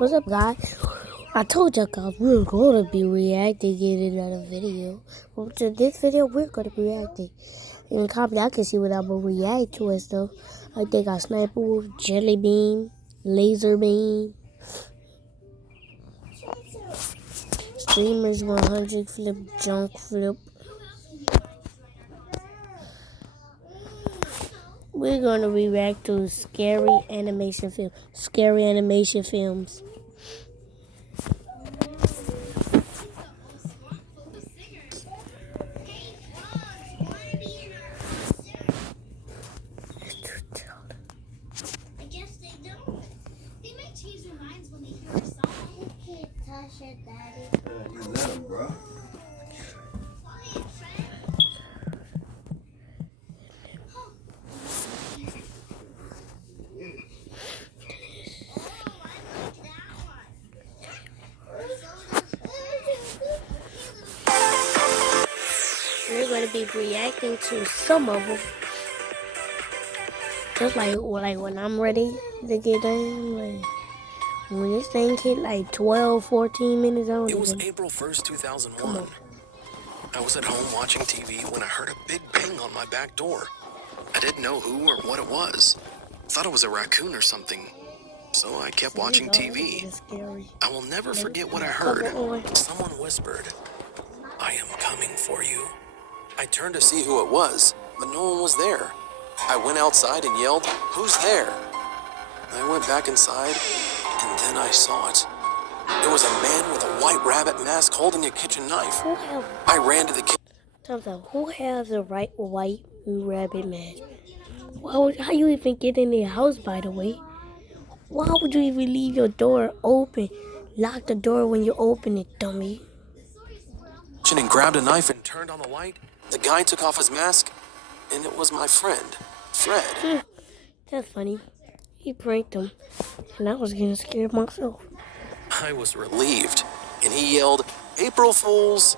What's up, guys? I told you guys we were going to be reacting in another video. Well, to this video, we're going to be reacting. In the comment, I can see what I'm going to react to and stuff. I think I Sniper Wolf, Jelly Bean, Laser Bean, Streamers 100 Flip, Junk Flip. We're going to react to scary animation films. You let him, bro. We're going to be reacting to some of them. Just like when I'm ready to get done, like when this thing hit like 12, 14 minutes on. It was April 1st, 2001. I was at home watching TV when I heard a big bang on my back door. I didn't know who or what it was. Thought it was a raccoon or something. So I kept watching TV. I will never forget what I heard. Someone whispered, "I am coming for you." I turned to see who it was, but no one was there. I went outside and yelled, "Who's there?" I went back inside, and then I saw it. It was a man with a white rabbit mask holding a kitchen knife. I ran to the kitchen. Who has a white rabbit mask? How you even get in their house, by the way? Why would you even leave your door open? Lock the door when you open it, dummy. And grabbed a knife and turned on the light. The guy took off his mask, and it was my friend, Fred. That's funny. He pranked him, and I was getting scared myself. I was relieved, and he yelled, "April Fools!"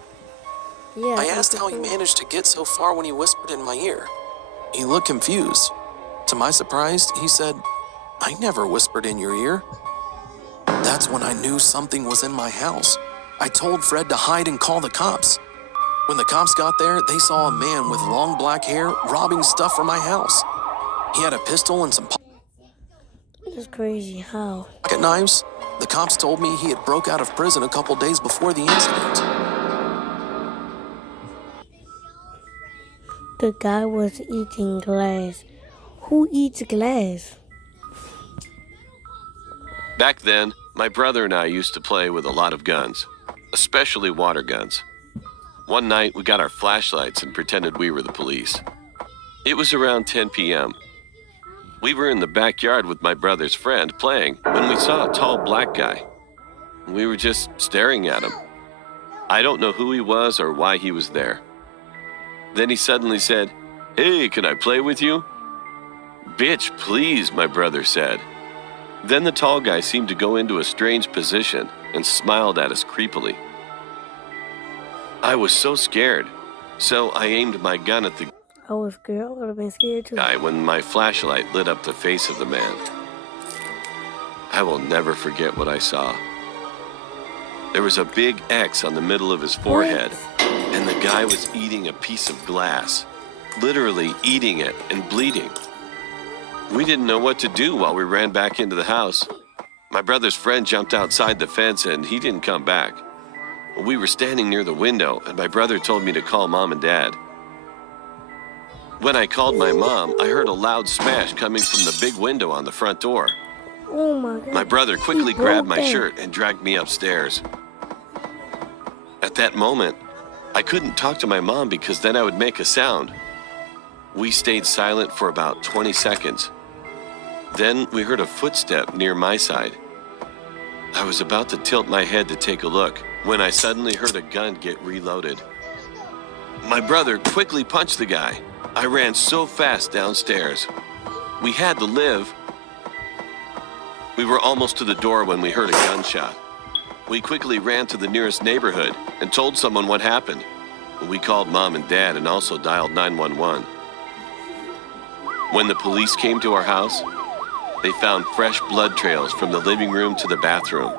Yeah. I asked how he managed to get so far when he whispered in my ear. He looked confused. To my surprise, he said, "I never whispered in your ear." That's when I knew something was in my house. I told Fred to hide and call the cops. When the cops got there, they saw a man with long black hair robbing stuff from my house. He had a pistol and some That's crazy. How? pocket knives. The cops told me he had broke out of prison a couple days before the incident. The guy was eating glass. Who eats glass? Back then, my brother and I used to play with a lot of guns, especially water guns. One night, we got our flashlights and pretended we were the police. It was around 10 p.m. We were in the backyard with my brother's friend playing when we saw a tall black guy. We were just staring at him. I don't know who he was or why he was there. Then he suddenly said, "Hey, can I play with you?" "Bitch, please," my brother said. Then the tall guy seemed to go into a strange position and smiled at us creepily. I was so scared, so I aimed my gun at the I was scared. I would have been scared too. guy when my flashlight lit up the face of the man. I will never forget what I saw. There was a big X on the middle of his forehead, and the guy was eating a piece of glass, literally eating it and bleeding. We didn't know what to do while we ran back into the house. My brother's friend jumped outside the fence and he didn't come back. We were standing near the window and my brother told me to call Mom and Dad. When I called my mom, I heard a loud smash coming from the big window on the front door. Oh my God. My brother quickly grabbed my shirt and dragged me upstairs. At that moment, I couldn't talk to my mom because then I would make a sound. We stayed silent for about 20 seconds. Then we heard a footstep near my side. I was about to tilt my head to take a look when I suddenly heard a gun get reloaded. My brother quickly punched the guy. I ran so fast downstairs. We had to live. We were almost to the door when we heard a gunshot. We quickly ran to the nearest neighborhood and told someone what happened. We called Mom and Dad and also dialed 911. When the police came to our house, They found fresh blood trails from the living room to the bathroom.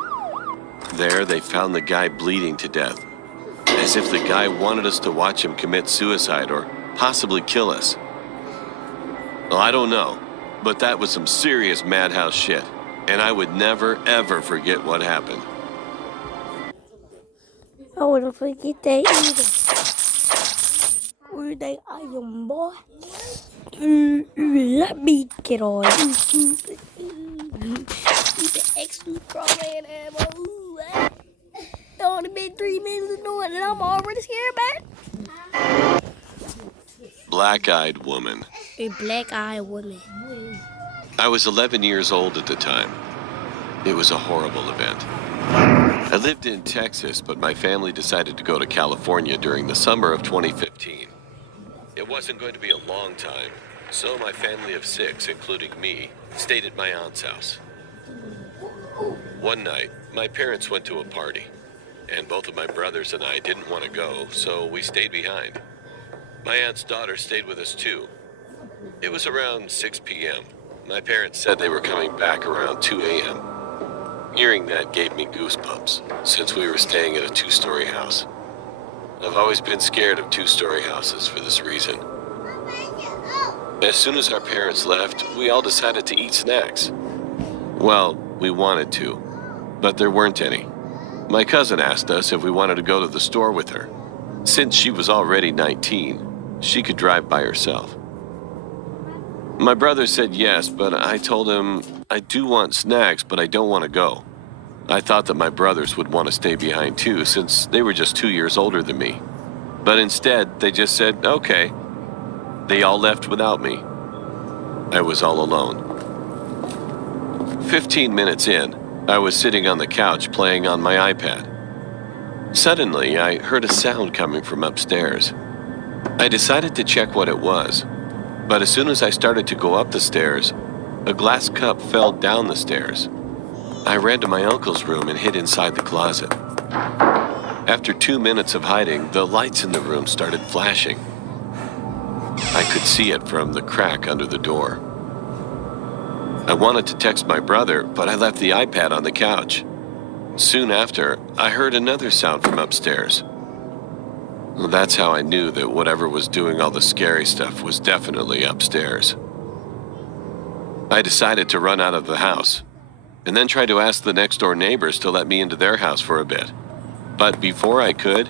There, they found the guy bleeding to death, as if the guy wanted us to watch him commit suicide or possibly kill us. Well, I don't know, but that was some serious madhouse shit, and I would never, ever forget what happened. I wouldn't forget that either. Where they iron, boy? Let me get on. The extra crawling ammo. It's only been 3 minutes of doing it, and I'm already scared back. Black-eyed woman. A black-eyed woman. I was 11 years old at the time. It was a horrible event. I lived in Texas, but my family decided to go to California during the summer of 2015. It wasn't going to be a long time, so my family of 6, including me, stayed at my aunt's house. One night, my parents went to a party, and both of my brothers and I didn't want to go, so we stayed behind. My aunt's daughter stayed with us too. It was around 6 p.m. My parents said they were coming back around 2 a.m. Hearing that gave me goosebumps, since we were staying at a 2-story house. I've always been scared of 2-story houses for this reason. As soon as our parents left, we all decided to eat snacks. Well, we wanted to, but there weren't any. My cousin asked us if we wanted to go to the store with her. Since she was already 19, she could drive by herself. My brother said yes, but I told him I do want snacks, but I don't want to go. I thought that my brothers would want to stay behind too, since they were just 2 years older than me. But instead, they just said, okay. They all left without me. I was all alone. 15 minutes in, I was sitting on the couch playing on my iPad. Suddenly, I heard a sound coming from upstairs. I decided to check what it was, but as soon as I started to go up the stairs, a glass cup fell down the stairs. I ran to my uncle's room and hid inside the closet. After 2 minutes of hiding, the lights in the room started flashing. I could see it from the crack under the door. I wanted to text my brother, but I left the iPad on the couch. Soon after, I heard another sound from upstairs. Well, that's how I knew that whatever was doing all the scary stuff was definitely upstairs. I decided to run out of the house, and then tried to ask the next door neighbors to let me into their house for a bit. But before I could,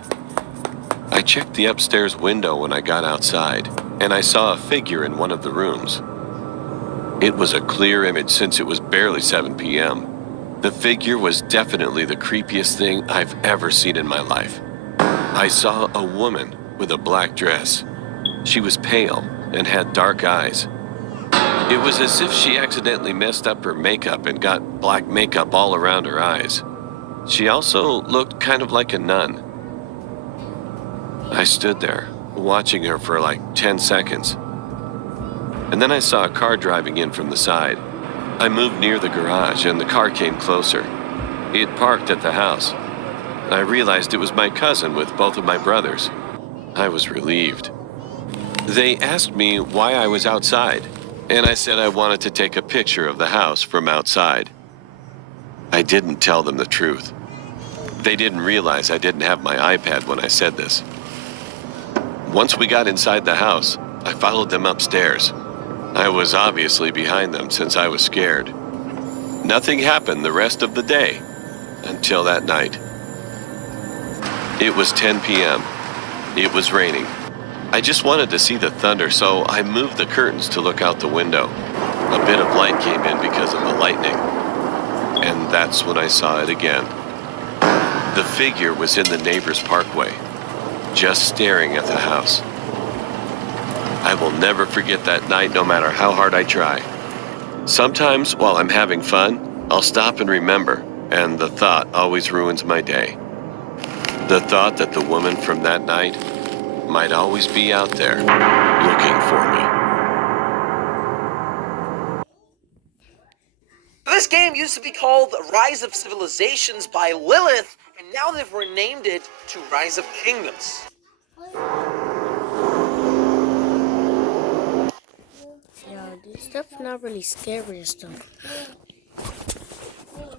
I checked the upstairs window when I got outside, and I saw a figure in one of the rooms. It was a clear image since it was barely 7 p.m. The figure was definitely the creepiest thing I've ever seen in my life. I saw a woman with a black dress. She was pale and had dark eyes. It was as if she accidentally messed up her makeup and got black makeup all around her eyes. She also looked kind of like a nun. I stood there, watching her for like 10 seconds. And then I saw a car driving in from the side. I moved near the garage and the car came closer. It parked at the house. I realized it was my cousin with both of my brothers. I was relieved. They asked me why I was outside, and I said I wanted to take a picture of the house from outside. I didn't tell them the truth. They didn't realize I didn't have my iPad when I said this. Once we got inside the house, I followed them upstairs. I was obviously behind them since I was scared. Nothing happened the rest of the day until that night. It was 10 p.m. It was raining. I just wanted to see the thunder, so I moved the curtains to look out the window. A bit of light came in because of the lightning. And that's when I saw it again. The figure was in the neighbor's parkway, just staring at the house. I will never forget that night, no matter how hard I try. Sometimes, while I'm having fun, I'll stop and remember, and the thought always ruins my day. The thought that the woman from that night might always be out there looking for me. This game used to be called Rise of Civilizations by Lilith, and now they've renamed it to Rise of Kingdoms. Yeah, This stuff not really scary and stuff.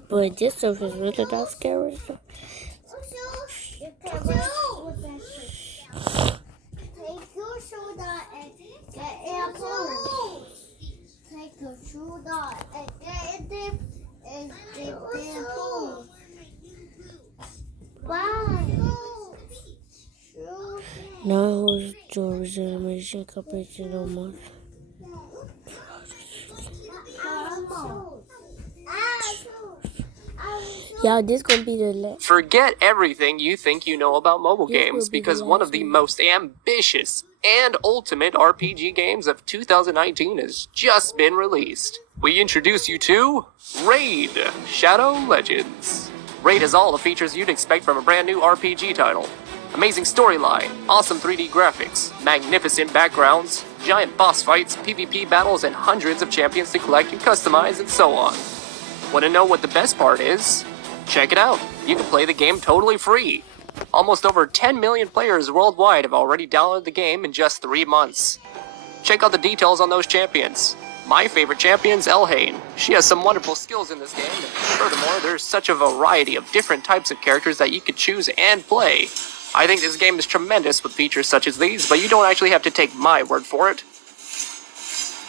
But this stuff is really not scary and stuff. Take your shoulder and get in a pool. Take your shoulder and get in the pool. Why? No, who's George animation competition no more. Y'all, this gonna be the last. Forget everything you think you know about mobile games, because one of the most ambitious and ultimate RPG games of 2019 has just been released. We introduce you to Raid: Shadow Legends. Raid has all the features you'd expect from a brand new RPG title. Amazing storyline, awesome 3D graphics, magnificent backgrounds, giant boss fights, PvP battles, and hundreds of champions to collect and customize, and so on. Want to know what the best part is? Check it out. You can play the game totally free. Almost over 10 million players worldwide have already downloaded the game in just 3 months. Check out the details on those champions. My favorite champion's Elhain. She has some wonderful skills in this game, and furthermore, there's such a variety of different types of characters that you could choose and play. I think this game is tremendous with features such as these, but you don't actually have to take my word for it.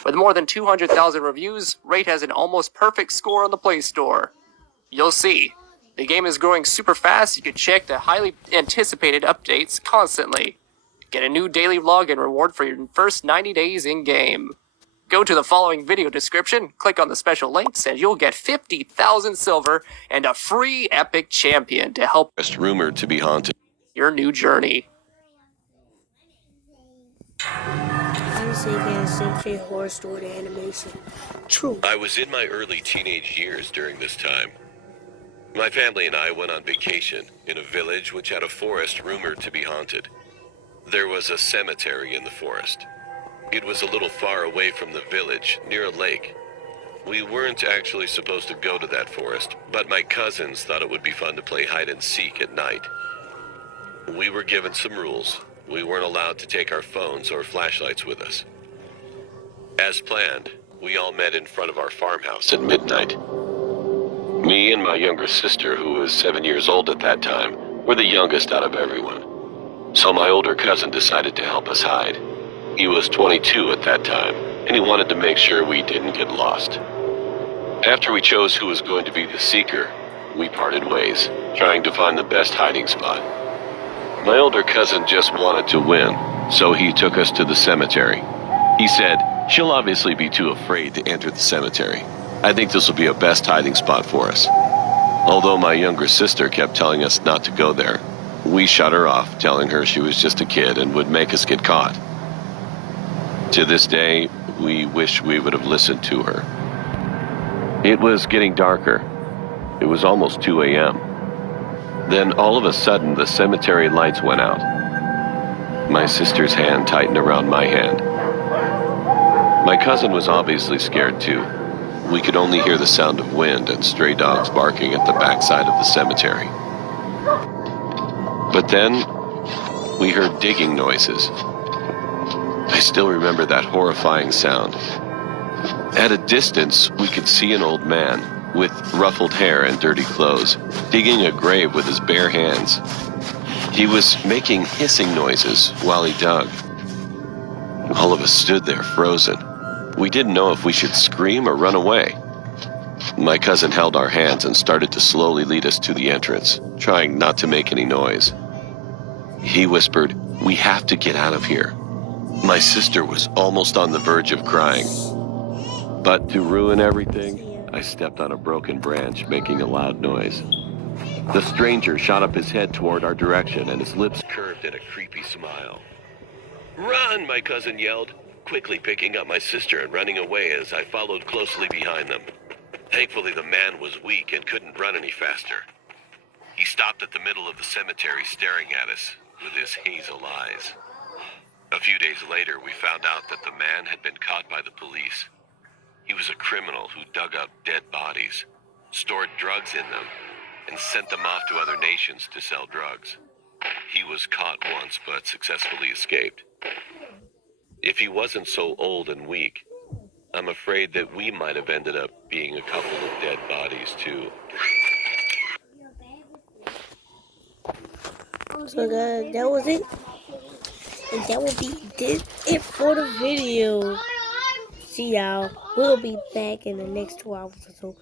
With more than 200,000 reviews, Raid has an almost perfect score on the Play Store. You'll see. The game is growing super fast. You can check the highly anticipated updates constantly. Get a new daily login reward for your first 90 days in-game. Go to the following video description, click on the special links, and you'll get 50,000 silver and a free epic champion to help Rumored to be haunted. your new journey. I was saying that Century Horror Story animation. True. I was in my early teenage years during this time. My family and I went on vacation in a village which had a forest rumored to be haunted. There was a cemetery in the forest. It was a little far away from the village, near a lake. We weren't actually supposed to go to that forest, but my cousins thought it would be fun to play hide and seek at night. We were given some rules. We weren't allowed to take our phones or flashlights with us. As planned, we all met in front of our farmhouse at midnight. Me and my younger sister, who was 7 years old at that time, were the youngest out of everyone. So my older cousin decided to help us hide. He was 22 at that time, and he wanted to make sure we didn't get lost. After we chose who was going to be the seeker, we parted ways, trying to find the best hiding spot. My older cousin just wanted to win, so he took us to the cemetery. He said, "She'll obviously be too afraid to enter the cemetery. I think this will be a best hiding spot for us." Although my younger sister kept telling us not to go there, we shut her off, telling her she was just a kid and would make us get caught. To this day, we wish we would have listened to her. It was getting darker. It was almost 2 a.m. Then all of a sudden, the cemetery lights went out. My sister's hand tightened around my hand. My cousin was obviously scared too. We could only hear the sound of wind and stray dogs barking at the backside of the cemetery. But then, we heard digging noises. I still remember that horrifying sound. At a distance, we could see an old man with ruffled hair and dirty clothes, digging a grave with his bare hands. He was making hissing noises while he dug. All of us stood there frozen. We didn't know if we should scream or run away. My cousin held our hands and started to slowly lead us to the entrance, trying not to make any noise. He whispered, "We have to get out of here." My sister was almost on the verge of crying. But to ruin everything, I stepped on a broken branch, making a loud noise. The stranger shot up his head toward our direction, and his lips curved in a creepy smile. "Run!" my cousin yelled, quickly picking up my sister and running away as I followed closely behind them. Thankfully, the man was weak and couldn't run any faster. He stopped at the middle of the cemetery staring at us with his hazel eyes. A few days later, we found out that the man had been caught by the police. He was a criminal who dug up dead bodies, stored drugs in them, and sent them off to other nations to sell drugs. He was caught once, but successfully escaped. If he wasn't so old and weak, I'm afraid that we might have ended up being a couple of dead bodies, too. So guys, that was it. And that will be it for the video. See y'all. We'll be back in the next 2 hours or so.